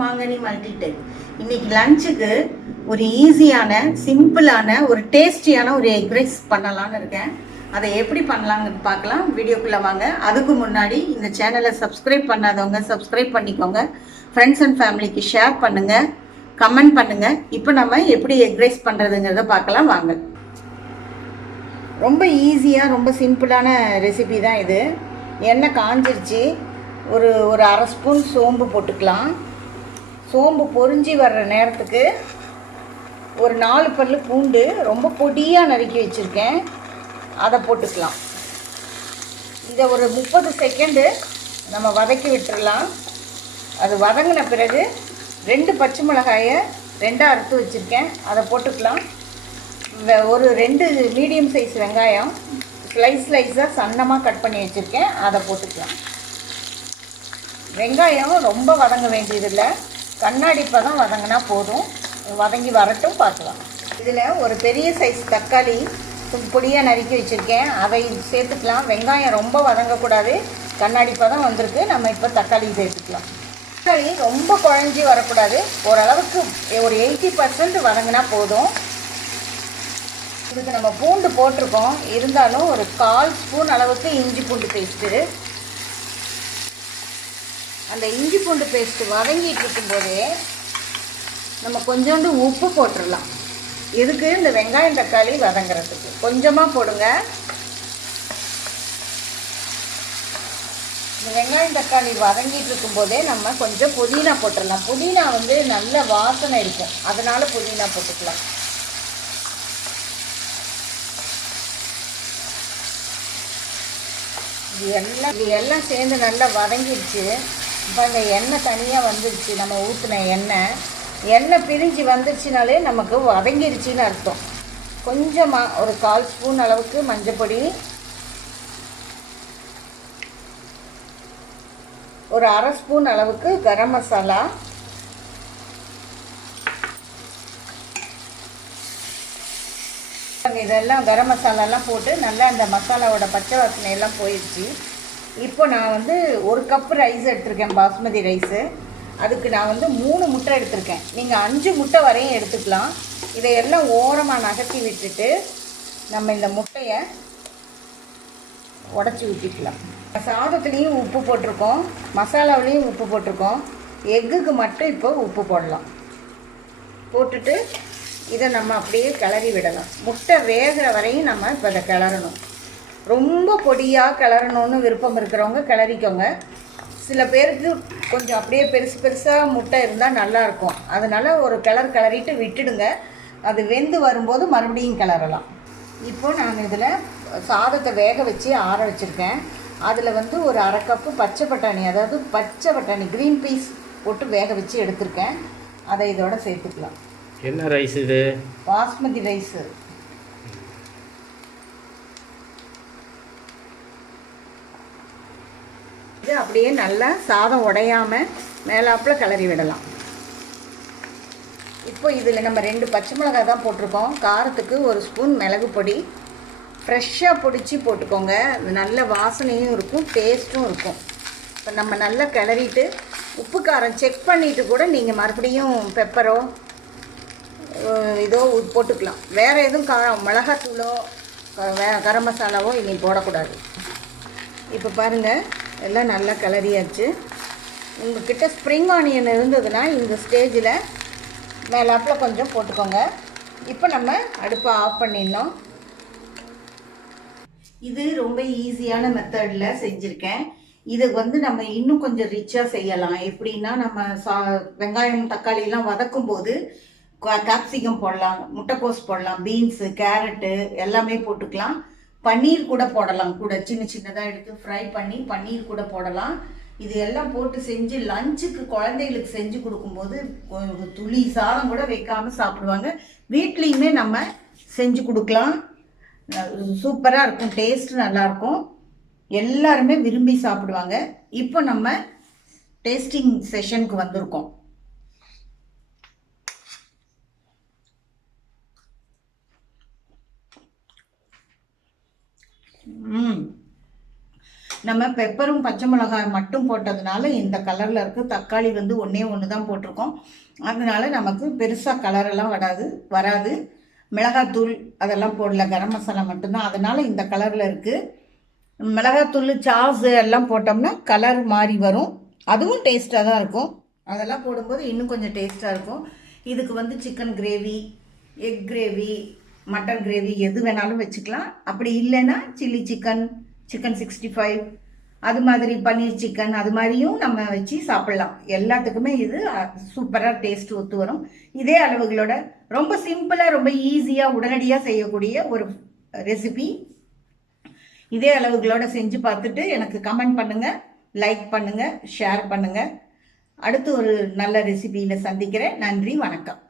மாங்கனி மல்டிடெக் இன்னைக்கு லஞ்சுக்கு ஒரு ஈஸியான சிம்பிளான ஒரு டேஸ்டியான ஒரு எக் ரைஸ் பண்ணலான்னு இருக்கேன். அதை எப்படி பண்ணலாங்கன்னு பார்க்கலாம். வீடியோக்குள்ளே வாங்க. அதுக்கு முன்னாடி இந்த சேனலை சப்ஸ்கிரைப் பண்ணாதவங்க சப்ஸ்கிரைப் பண்ணிக்கோங்க. ஃப்ரெண்ட்ஸ் அண்ட் ஃபேமிலிக்கு ஷேர் பண்ணுங்கள் கமெண்ட் பண்ணுங்கள் இப்போ நம்ம எப்படி எக் ரைஸ் பண்ணுறதுங்கிறத பார்க்கலாம். வாங்க. ரொம்ப ஈஸியாக ரொம்ப சிம்பிளான ரெசிபி தான் இது. எண்ணெய் காஞ்சிருச்சு. ஒரு ஒரு அரை ஸ்பூன் சோம்பு போட்டுக்கலாம். சோம்பு பொறிஞ்சி வர்ற நேரத்துக்கு ஒரு நாலு பல் பூண்டு ரொம்ப பொடியாக நறுக்கி வச்சுருக்கேன். அதை போட்டுக்கலாம். இதை ஒரு முப்பது செகண்டு நம்ம வதக்கி விட்டுறலாம். அது வதங்கின பிறகு ரெண்டு பச்சை மிளகாயை ரெண்டாக அறுத்து வச்சுருக்கேன். அதை போட்டுக்கலாம். ஒரு ரெண்டு மீடியம் சைஸ் வெங்காயம் ஸ்லைஸ் ஸ்லைஸாக சன்னமாக கட் பண்ணி வச்சுருக்கேன். அதை போட்டுக்கலாம். வெங்காயம் ரொம்ப வதங்க வேண்டியதில்லை. கண்ணாடி பதம் வதங்கினா போதும். வதங்கி வரட்டும் பார்க்கலாம் இதில் ஒரு பெரிய சைஸ் தக்காளி பொடியாக நறுக்கி வச்சுருக்கேன். அதை சேர்த்துக்கலாம். வெங்காயம் ரொம்ப வதங்கக்கூடாது. கண்ணாடி பதம் வந்திருக்கு. நம்ம இப்போ தக்காளி சேர்த்துக்கலாம். தக்காளி ரொம்ப குழஞ்சி வரக்கூடாது. ஓரளவுக்கு ஒரு எயிட்டி பர்சன்ட் வதங்கினா போதும். இதுக்கு நம்ம பூண்டு போட்டிருக்கோம். இருந்தாலும் ஒரு கால் ஸ்பூன் அளவுக்கு இஞ்சி பூண்டு பேஸ்ட்டு. அந்த இஞ்சி பூண்டு பேஸ்ட்டு வதங்கிட்டு இருக்கும்போதே நம்ம கொஞ்சோண்டு உப்பு போட்டுடலாம் எதுக்கு? இந்த வெங்காயம் தக்காளி வதங்குறதுக்கு. கொஞ்சமாக போடுங்க. இந்த வெங்காயம் தக்காளி வதங்கிட்டு இருக்கும்போதே நம்ம கொஞ்சம் புதினா போட்டுடலாம் புதினா வந்து நல்ல வாசனை இருக்கும் அதனால் புதினா போட்டுக்கலாம். இது எல்லாம் இது எல்லாம் சேர்ந்து நல்லா வதங்கிடுச்சு. இப்போ அந்த எண்ணெய் தனியாக வந்துருச்சு நம்ம ஊற்றின எண்ணெய். எண்ணெய் பிரிஞ்சு வந்துருச்சுனாலே நமக்கு வதங்கிடுச்சின்னு அர்த்தம். கொஞ்சமாக ஒரு கால் ஸ்பூன் அளவுக்கு மஞ்சப்பொடி ஒரு அரை ஸ்பூன் அளவுக்கு கரம் மசாலா. இதெல்லாம் கரம் மசாலாலாம் போட்டு நல்லா அந்த மசாலாவோட பச்சை வாசனை எல்லாம் போயிடுச்சு இப்போ நான் வந்து ஒரு கப் ரைஸ் எடுத்திருக்கேன் பாஸ்மதி ரைஸு அதுக்கு நான் வந்து மூணு முட்டை எடுத்திருக்கேன். நீங்கள் அஞ்சு முட்டை வரையும் எடுத்துக்கலாம். இதையெல்லாம் ஓரமாக நகர்த்தி விட்டுட்டு நம்ம இந்த முட்டையை உடச்சி ஊற்றிக்கலாம் சாதத்துலேயும் உப்பு போட்டிருக்கோம். மசாலாவிலையும் உப்பு போட்டிருக்கோம். எக்குக்கு மட்டும் இப்போ உப்பு போடலாம். போட்டுட்டு இதை நம்ம அப்படியே கிளறி விடலாம். முட்டை வேகிற வரையும் நம்ம இப்போ இதை கிளறணும். ரொம்ப பொடியாக கிளறணும்னு விருப்பம் இருக்கிறவங்க கிளறிக்கோங்க. சில பேருக்கு கொஞ்சம் அப்படியே பெருசு பெருசாக முட்டை இருந்தால் நல்லாயிருக்கும் அதனால் ஒரு கிளறு கிளறிட்டு விட்டுடுங்க. அது வெந்து வரும்போது மறுபடியும் கிளறலாம். இப்போ நான் இதில் சாதத்தை வேக வச்சு ஆற வச்சுருக்கேன். அதில் வந்து ஒரு அரை கப்பு பச்சை பட்டாணி அதாவது பச்சை பட்டாணி க்ரீன் பீஸ் போட்டு வேக வச்சு எடுத்திருக்கேன். அதை இதோட சேர்த்துக்கலாம். என்ன ரைஸ் இது? பாஸ்மதி ரைஸு இது அப்படியே நல்லா சாதம் உடையாமல் மேலாப்பில் கிளறி விடலாம். இப்போ இதில் நம்ம ரெண்டு பச்சை மிளகாய் தான் போட்டிருக்கோம். காரத்துக்கு ஒரு ஸ்பூன் மிளகு பொடி. ஃப்ரெஷ்ஷாக பொடிச்சு போட்டுக்கோங்க. நல்ல வாசனையும் இருக்கும் டேஸ்ட்டும் இருக்கும். இப்போ நம்ம நல்லா கிளறிட்டு உப்பு காரம் செக் பண்ணிவிட்டு கூட நீங்கள் மறுபடியும் பெப்பரோ இதோ போட்டுக்கலாம். வேறு எதுவும் காரம் மிளகாத்தூளோ வே கரம் மசாலாவோ இனி போடக்கூடாது. இப்போ பாருங்கள் எல்லாம் நல்லா கிளறியாச்சு. உங்கள்கிட்ட ஸ்ப்ரிங் ஆனியன் இருந்ததுன்னா இந்த ஸ்டேஜில் மேலாப்பில் கொஞ்சம் போட்டுக்கோங்க. இப்போ நம்ம அடுப்பை ஆஃப் பண்ணிடணும். இது ரொம்ப ஈஸியான மெத்தடில் செஞ்சுருக்கேன். இது வந்து நம்ம இன்னும் கொஞ்சம் ரிச்சாக செய்யலாம். எப்படின்னா நம்ம சா வெங்காயம் தக்காளிலாம் வதக்கும் போது கேப்சிகம் போடலாம் முட்டைக்கோஸ் போடலாம் பீன்ஸு கேரட்டு எல்லாமே போட்டுக்கலாம். பன்னீர் கூட போடலாம். கூட சின்ன சின்னதாக எடுத்து ஃப்ரை பண்ணி பன்னீர் கூட போடலாம். இது எல்லாம் போட்டு செஞ்சு லஞ்சுக்கு குழந்தைகளுக்கு செஞ்சு கொடுக்கும்போது ஒரு துளி சாதம் கூட வைக்காம சாப்பிடுவாங்க. வீட்லேயுமே நம்ம செஞ்சு கொடுக்கலாம். சூப்பராக இருக்கும். டேஸ்ட் நல்லாயிருக்கும் எல்லாருமே விரும்பி சாப்பிடுவாங்க. இப்போ நம்ம டேஸ்டிங் செஷனுக்கு வந்திருக்கோம். ம். நம்ம பெப்பரும் பச்சை மிளகாய் மட்டும் போட்டதுனால இந்த கலரில் இருக்குது தக்காளி வந்து ஒன்றே ஒன்று தான் போட்டிருக்கோம். அதனால நமக்கு பெருசாக கலரெல்லாம் வராது வராது. மிளகாத்தூள் அதெல்லாம் போடல கரம் மசாலா மட்டும்தான். அதனால் இந்த கலரில் இருக்குது மிளகாத்தூள் சாஸ் எல்லாம் போட்டோம்னா கலர் மாறி வரும். அதுவும் டேஸ்ட்டாக தான் இருக்கும். அதெல்லாம் போடும்போது இன்னும் கொஞ்சம் டேஸ்ட்டாக இருக்கும். இதுக்கு வந்து chicken gravy egg gravy mutton gravy எது வேணாலும் வச்சுக்கலாம். அப்படி இல்லைன்னா chilli chicken chicken sixty five அது மாதிரி பன்னீர் சிக்கன் அது மாதிரியும் நம்ம வச்சு சாப்பிட்லாம். எல்லாத்துக்குமே இது சூப்பராக டேஸ்ட் ஒத்து வரும். இதே அளவுகளோட ரொம்ப சிம்பிளாக ரொம்ப ஈஸியாக உடனடியாக செய்யக்கூடிய ஒரு ரெசிபி. இதே அளவுகளோட செஞ்சு பார்த்துட்டு எனக்கு கமெண்ட் பண்ணுங்கள் லைக் பண்ணுங்கள் ஷேர் பண்ணுங்கள் அடுத்து ஒரு நல்ல ரெசிபியில் சந்திக்கிறேன். நன்றி வணக்கம்.